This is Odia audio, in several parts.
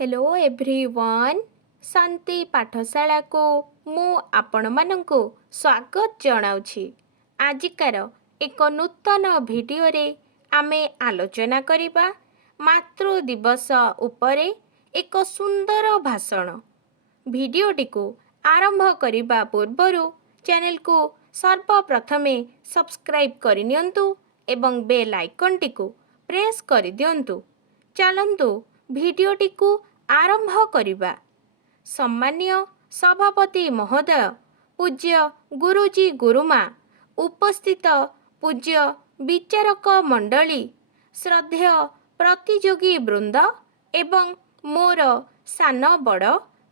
हेलो एभ्रीवन शांति पाठशाला को मु आपण मानंकु स्वागत जनाउछि। आजिकार एक नूतन भिडियो रे आमे आलोचना करिबा मातृ दिवस उपरे एक सुंदर भाषण। भिडियोटी को आरंभ करिबा पूर्वरु चैनल को सर्वप्रथमे सब्सक्राइब करिनियंतु एवं बेल आइकन टी को प्रेस करि दियंतु। चलंतु भिडियोटी को आरंभ करिबा। सम्मान्य सभापति महोदय, पूज्य गुरुजी गुरुमा, उपस्थित पूज्य विचारक मंडली, श्रद्धेय प्रतियोगी वृंद एवं मोर सान बड़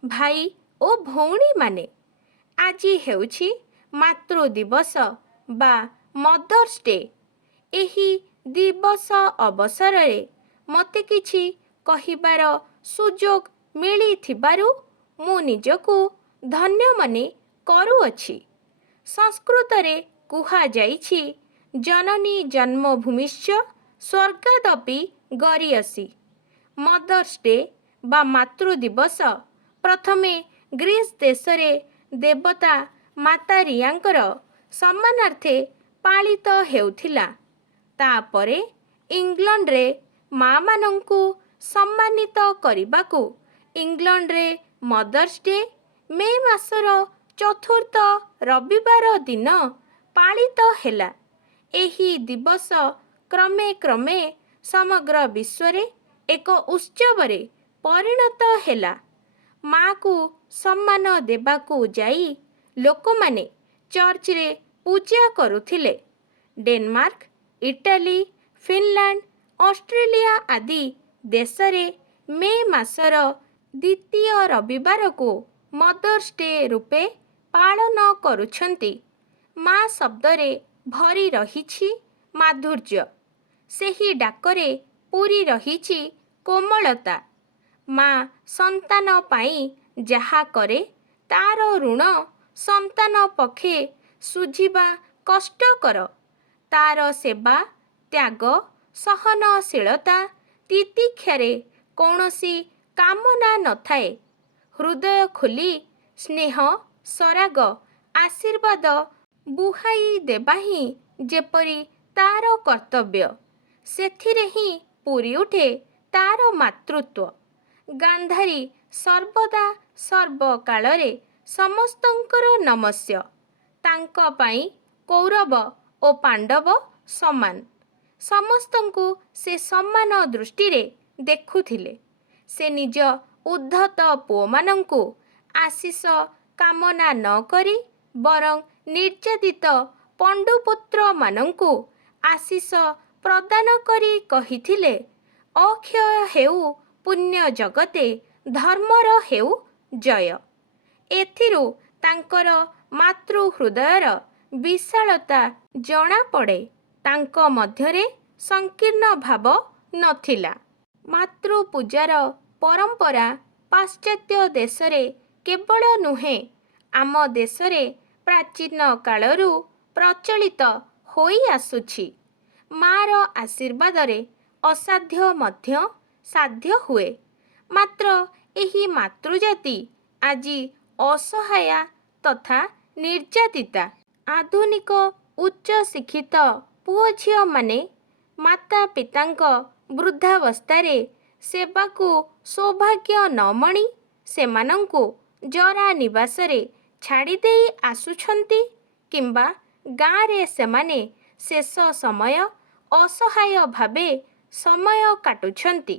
भाई ओ भौणी माने, आजी हेउछि मातृ दिवस बा मदर्स डे। एही दिवस अवसर रे मते किछि कहिबार सुजोग मिलिथिबारु मु निजकु धन्य मने करूअछि। संस्कृत रे कुहा जाइछि जननी जन्मभूमिश्च स्वर्गादपि गरीयसी। मदर्स डे बा मातृ दिवस प्रथमे ग्रीस देशरे देवता माता रियांकर सम्मानार्थे पालित हेउथिला। तापरे इंग्लैंड रे माँ मानंकु सम्मानित करिबाकु इंग्लैंड रे मदर्स डे मे मासर चतुर्थ रविवार दिन पालित हेला। एही दिवस क्रमे क्रमे समग्र विश्वरे एक उत्सवरे परिणत हेला। माँ को सम्मान देबाकू जाई लोकमाने चर्च रे पूजा करुथिले। डेनमार्क, इटाली, फिनलैंड, ऑस्ट्रेलिया आदि देशरे मे मासर द्वितीय रविवार को मदर्स डे रूपे पालन करुछंती। माँ शब्दरे भरी रहिछि माधुर्य, सेही डाकरे पूरी रहिछि कोमलता। माँ संतान पाई जहा करे तार ऋण संतान पक्षे सुझिबा कष्टकर। तार सेवा, त्याग, सहनशीलता, तितिक्षारे कौनसी कामना नथाए। हृदय खोली स्नेह, सराग, आशीर्वाद बुहाई देबाही जेपरी तार कर्तव्य, सेथिरे ही पूरी उठे तार मातृत्व। गांधारी सर्वदा सर्वकाଳରେ ସମସ୍ତଙ୍କର ନମସ୍ୟ। ତାଙ୍କ ପାଇଁ କୌରବ ଓ ପାଣ୍ଡବ ସମାନ। ସମସ୍ତଙ୍କୁ ସେ ସମାନ ଦୃଷ୍ଟିରେ ଦେଖୁଥିଲେ। ସେ ନିଜ ଉଦ୍ଧତ ପୁଅମାନଙ୍କୁ ଆଶିଷ କାମନା ନ କରି ବରଂ ନିର୍ଯାତିତ ପଣ୍ଡୁପୁତ୍ରମାନଙ୍କୁ ଆଶିଷ ପ୍ରଦାନ କରି କହିଥିଲେ, ଅକ୍ଷୟ ହେଉ ପୁଣ୍ୟ ଜଗତେ ଧର୍ମର ହେଉ ଜୟ। ଏଥିରୁ ତାଙ୍କର ମାତୃ ହୃଦୟର ବିଶାଳତା ଜଣାପଡ଼େ। ତାଙ୍କ ମଧ୍ୟରେ ସଂକୀର୍ଣ୍ଣ ଭାବ ନଥିଲା। ମାତୃ ପୂଜାର ପରମ୍ପରା ପାଶ୍ଚାତ୍ୟ ଦେଶରେ କେବଳ ନୁହେଁ, ଆମ ଦେଶରେ ପ୍ରାଚୀନ କାଳରୁ ପ୍ରଚଳିତ ହୋଇ ଆସୁଛି। ମା'ର ଆଶୀର୍ବାଦରେ ଅସାଧ୍ୟ ମଧ୍ୟ ସାଧ୍ୟ ହୁଏ। ମାତ୍ର ଏହି ମାତୃଜାତି ଆଜି ଅସହାୟା ତଥା ନିର୍ଯାତିତା। ଆଧୁନିକ ଉଚ୍ଚ ଶିକ୍ଷିତ ପୁଅ ଝିଅମାନେ ମାତା ପିତାଙ୍କ ବୃଦ୍ଧାବସ୍ଥାରେ ସେବାକୁ ସୌଭାଗ୍ୟ ନ ମଣି ସେମାନଙ୍କୁ ଜରା ନିବାସରେ ଛାଡ଼ିଦେଇ ଆସୁଛନ୍ତି କିମ୍ବା ଗାଁରେ ସେମାନେ ଶେଷ ସମୟ ଅସହାୟ ଭାବେ ସମୟ କାଟୁଛନ୍ତି।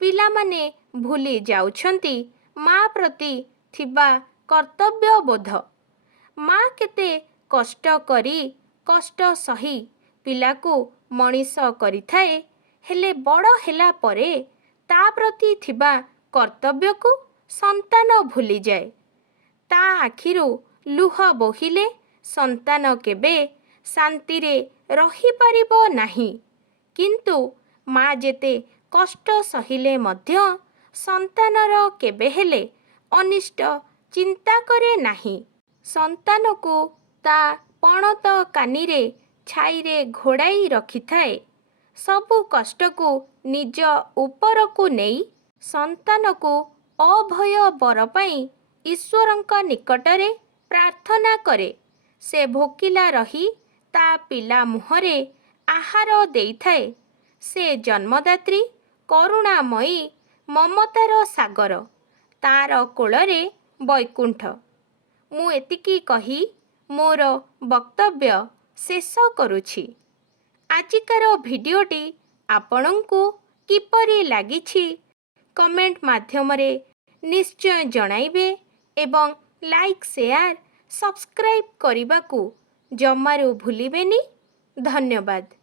ପିଲାମାନେ ଭୁଲି ଯାଉଛନ୍ତି ମା ପ୍ରତି ଥିବା କର୍ତ୍ତବ୍ୟବୋଧ। ମା କେତେ କଷ୍ଟ କରି କଷ୍ଟ ସହି ପିଲାକୁ ମଣିଷ କରିଥାଏ, ହେଲେ ବଡ଼ ହେଲା ପରେ ତା ପ୍ରତି ଥିବା କର୍ତ୍ତବ୍ୟକୁ ସନ୍ତାନ ଭୁଲିଯାଏ। ତା ଆଖିରୁ ଲୁହ ବୋହିଲେ ସନ୍ତାନ କେବେ ଶାନ୍ତିରେ ରହିପାରିବ ନାହିଁ। କିନ୍ତୁ ମା ଯେତେ କଷ୍ଟ ସହିଲେ ମଧ୍ୟ ସନ୍ତାନର କେବେ ହେଲେ ଅନିଷ୍ଟ ଚିନ୍ତା କରେ ନାହିଁ। ସନ୍ତାନକୁ ତା ପଣତ କାନିରେ ଛାଇରେ ଘୋଡ଼ାଇ ରଖିଥାଏ। ସବୁ କଷ୍ଟକୁ ନିଜ ଉପରକୁ ନେଇ ସନ୍ତାନକୁ ଅଭୟ ବର ପାଇଁ ଈଶ୍ୱରଙ୍କ ନିକଟରେ ପ୍ରାର୍ଥନା କରେ। ସେ ଭୋକିଲା ରହି ତା ପିଲା ମୁହଁରେ ଆହାର ଦେଇଥାଏ। ସେ ଜନ୍ମଦାତ୍ରୀ, କରୁଣାମୟୀ, ମମତାର ସାଗର। ତାର କୋଳରେ ବୈକୁଣ୍ଠ। ମୁଁ ଏତିକି କହି ମୋର ବକ୍ତବ୍ୟ ଶେଷ କରୁଛି। ଆଜିକାର ଭିଡ଼ିଓଟି ଆପଣଙ୍କୁ କିପରି ଲାଗିଛି କମେଣ୍ଟ ମାଧ୍ୟମରେ ନିଶ୍ଚୟ ଜଣାଇବେ ଏବଂ ଲାଇକ୍, ସେୟାର, ସବସ୍କ୍ରାଇବ୍ କରିବାକୁ ଜମାରୁ ଭୁଲିବେନି। ଧନ୍ୟବାଦ।